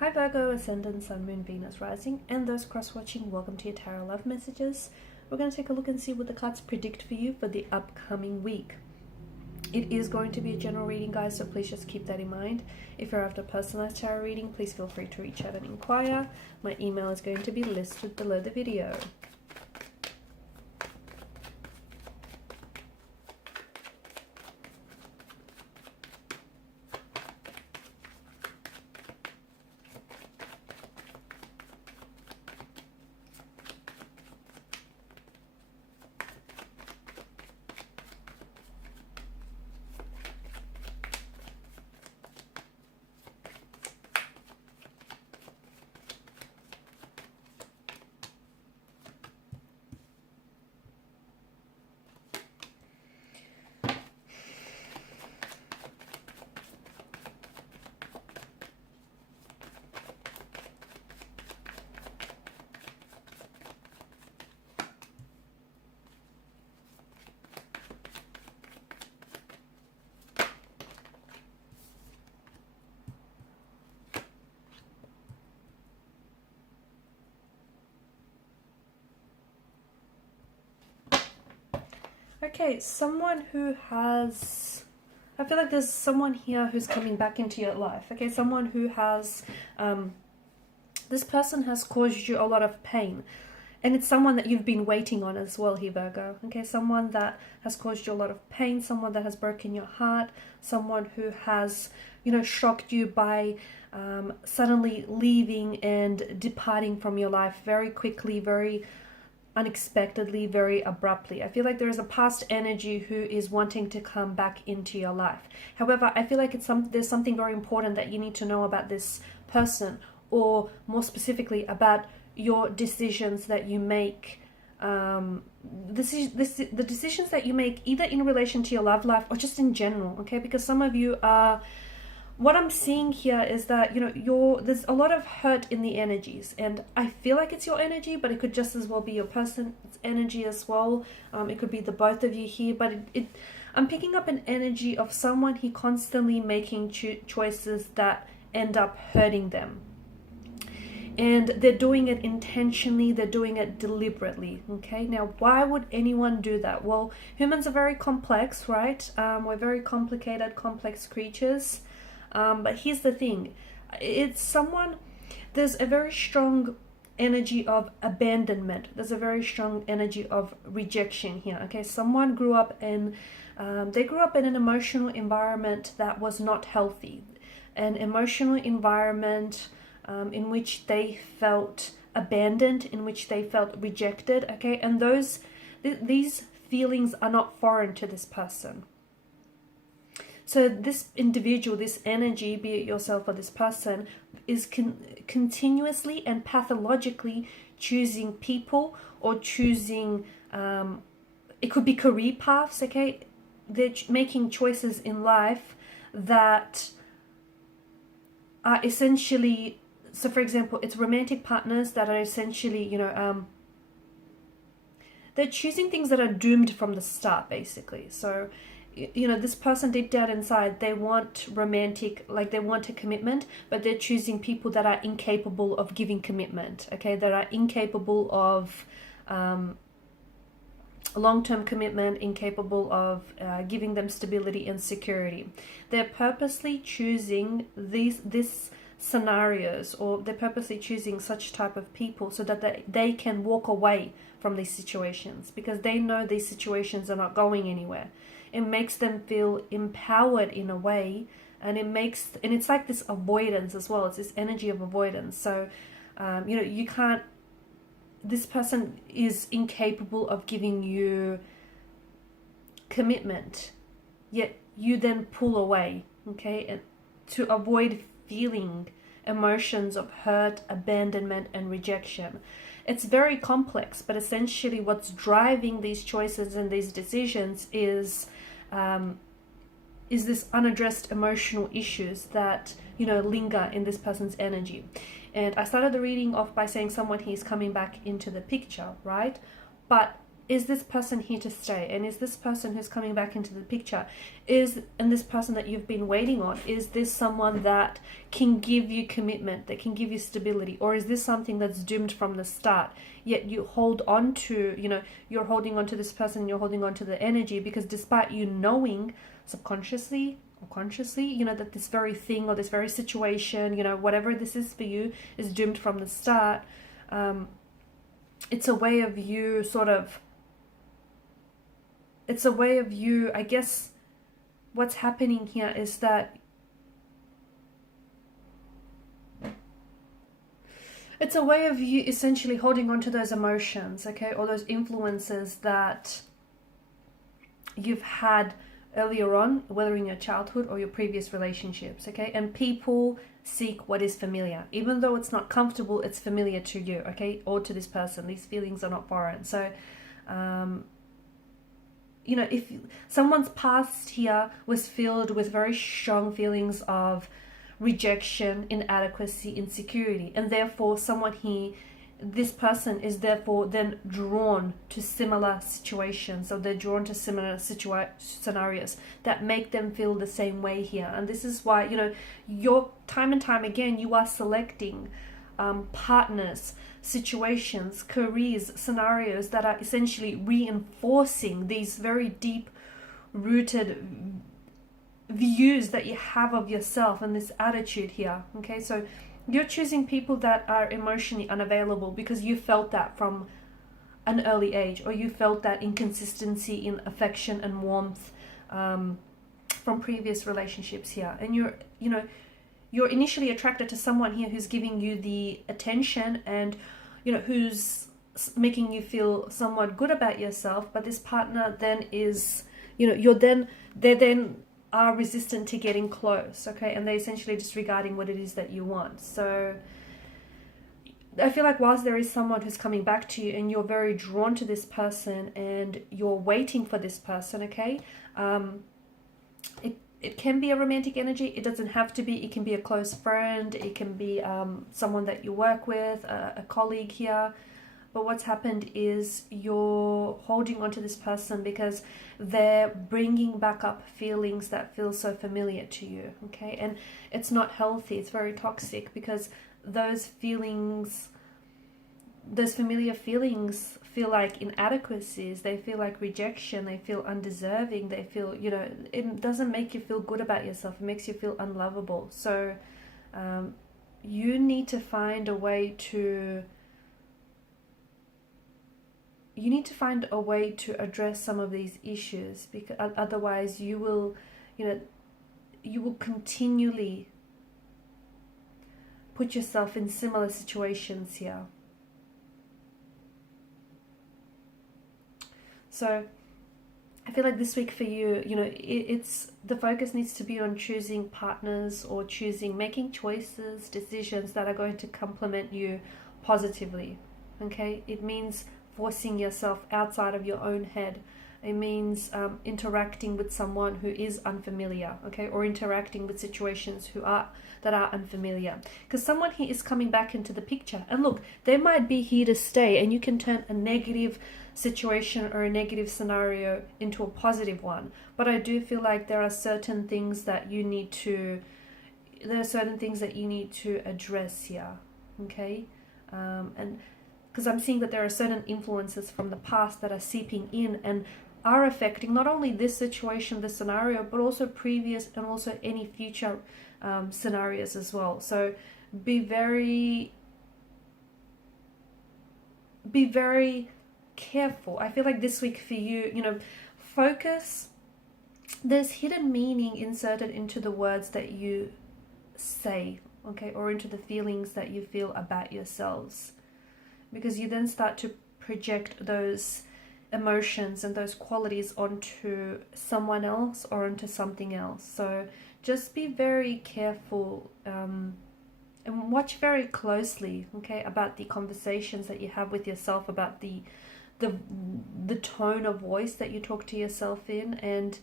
Hi Virgo, Ascendant, Sun, Moon, Venus, Rising, and those cross-watching, welcome to your Tarot Love Messages. We're going to take a look and see what the cards predict for you for the upcoming week. It is going to be a general reading, guys, so please just keep that in mind. If you're after a personalized tarot reading, please feel free to reach out and inquire. My email is going to be listed below the video. Okay, someone who has... I feel like there's someone here who's coming back into your life. Okay, someone who has... this person has caused you a lot of pain. And it's someone that you've been waiting on as well here, Virgo. Okay, someone that has caused you a lot of pain, someone that has broken your heart, someone who has, shocked you by suddenly leaving and departing from your life very quickly, very unexpectedly, very abruptly. I feel like there is a past energy who is wanting to come back into your life. However, I feel like there's something very important that you need to know about this person, or more specifically about your decisions that you make, the decisions that you make either in relation to your love life or just in general, okay? Because some of you are... What I'm seeing here is that, there's a lot of hurt in the energies, and I feel like it's your energy, but it could just as well be your person's energy as well. It could be the both of you here, but I'm picking up an energy of someone he constantly making choices that end up hurting them. And they're doing it intentionally, they're doing it deliberately, okay? Now, why would anyone do that? Well, humans are very complex, right? We're very complicated, complex creatures. But here's the thing, it's someone, there's a very strong energy of abandonment, there's a very strong energy of rejection here, okay? Someone grew up in, they grew up in an emotional environment that was not healthy, an emotional environment in which they felt abandoned, in which they felt rejected, okay? And these feelings are not foreign to this person. So this individual, this energy, be it yourself or this person, is continuously and pathologically choosing people or choosing, it could be career paths, okay? They're making choices in life that are essentially, so for example, it's romantic partners that are essentially, they're choosing things that are doomed from the start, basically. So, this person deep down inside, they want romantic, like they want a commitment, but they're choosing people that are incapable of giving commitment, okay? That are incapable of long-term commitment, incapable of giving them stability and security. They're purposely choosing these scenarios, or they're purposely choosing such type of people so that they can walk away from these situations, because they know these situations are not going anywhere. It makes them feel empowered in a way, and it's like this avoidance as well. It's this energy of avoidance. So, you can't, this person is incapable of giving you commitment, yet you then pull away, okay? And to avoid feeling emotions of hurt, abandonment, and rejection. It's very complex, but essentially what's driving these choices and these decisions is this unaddressed emotional issues that, linger in this person's energy. And I started the reading off by saying someone he's coming back into the picture, right? But is this person here to stay? And is this person who's coming back into the picture, and this person that you've been waiting on, is this someone that can give you commitment, that can give you stability? Or is this something that's doomed from the start, yet you hold on to, you're holding on to this person, you're holding on to the energy, because despite you knowing subconsciously or consciously, that this very thing or this very situation, whatever this is for you, is doomed from the start, it's a way of you I guess what's happening here is that it's a way of you essentially holding on to those emotions, okay, or those influences that you've had earlier on, whether in your childhood or your previous relationships, okay? And people seek what is familiar. Even though it's not comfortable, it's familiar to you, okay, or to this person. These feelings are not foreign. So, if someone's past here was filled with very strong feelings of rejection, inadequacy, insecurity, and therefore this person is therefore then drawn to similar situations, so they're drawn to similar scenarios that make them feel the same way here. And this is why, you're time and time again, you are selecting partners, situations, careers, scenarios that are essentially reinforcing these very deep rooted views that you have of yourself and this attitude here, okay? So you're choosing people that are emotionally unavailable because you felt that from an early age, or you felt that inconsistency in affection and warmth from previous relationships here. And you're initially attracted to someone here who's giving you the attention and, who's making you feel somewhat good about yourself. But this partner then is, they then are resistant to getting close, okay? And they're essentially disregarding what it is that you want. So I feel like whilst there is someone who's coming back to you and you're very drawn to this person and you're waiting for this person, okay? It can be a romantic energy. It doesn't have to be. It can be a close friend. It can be someone that you work with, a colleague here. But what's happened is you're holding on to this person because they're bringing back up feelings that feel so familiar to you, okay? And it's not healthy. It's very toxic because those familiar feelings feel like inadequacies. They feel like rejection. They feel undeserving. They feel, it doesn't make you feel good about yourself. It makes you feel unlovable. So you need to find a way to address some of these issues, because otherwise you will continually put yourself in similar situations here. So I feel like this week for you, it's the focus needs to be on choosing partners or making choices, decisions that are going to complement you positively, okay? It means forcing yourself outside of your own head. It means interacting with someone who is unfamiliar, okay, or interacting with situations that are unfamiliar. Because someone here is coming back into the picture, and look, they might be here to stay, and you can turn a negative situation or a negative scenario into a positive one. But I do feel like there are certain things that you need to address here, okay, and because I'm seeing that there are certain influences from the past that are seeping in and are affecting not only this situation, this scenario, but also previous and also any future scenarios as well. So be very careful. I feel like this week for you, focus. There's hidden meaning inserted into the words that you say, okay, or into the feelings that you feel about yourselves, because you then start to project those emotions and those qualities onto someone else or onto something else. So just be very careful and watch very closely, okay, about the conversations that you have with yourself, about the tone of voice that you talk to yourself in, and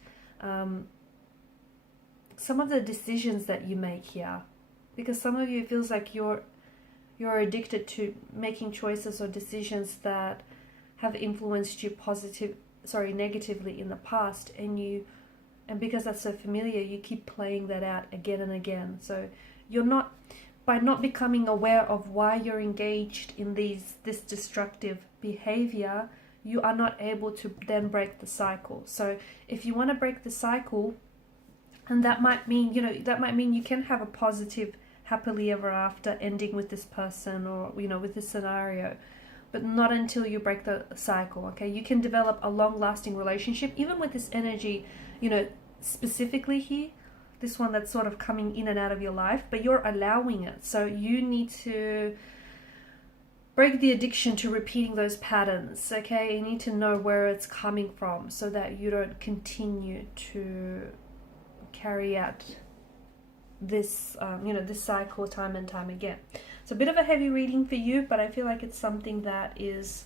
some of the decisions that you make here, because some of you, it feels like you're addicted to making choices or decisions that have influenced you negatively in the past, and because that's so familiar, you keep playing that out again and again. So by not becoming aware of why you're engaged in this destructive behavior, you are not able to then break the cycle. So if you want to break the cycle, and that might mean you can have a positive, happily ever after ending with this person, or with this scenario, but not until you break the cycle. Okay, you can develop a long-lasting relationship even with this energy, specifically here, this one that's sort of coming in and out of your life, but you're allowing it. So you need to break the addiction to repeating those patterns. Okay, you need to know where it's coming from so that you don't continue to carry out this this cycle time and time again. It's a bit of a heavy reading for you, but I feel like it's something that is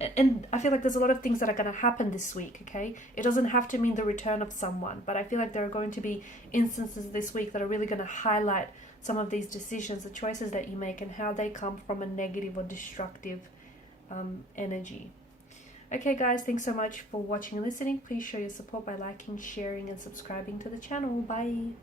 and I feel like there's a lot of things that are going to happen this week. Okay, it doesn't have to mean the return of someone, but I feel like there are going to be instances this week that are really going to highlight some of these decisions, the choices that you make, and how they come from a negative or destructive energy. Okay guys, thanks so much for watching and listening. Please show your support by liking, sharing and subscribing to the channel. Bye.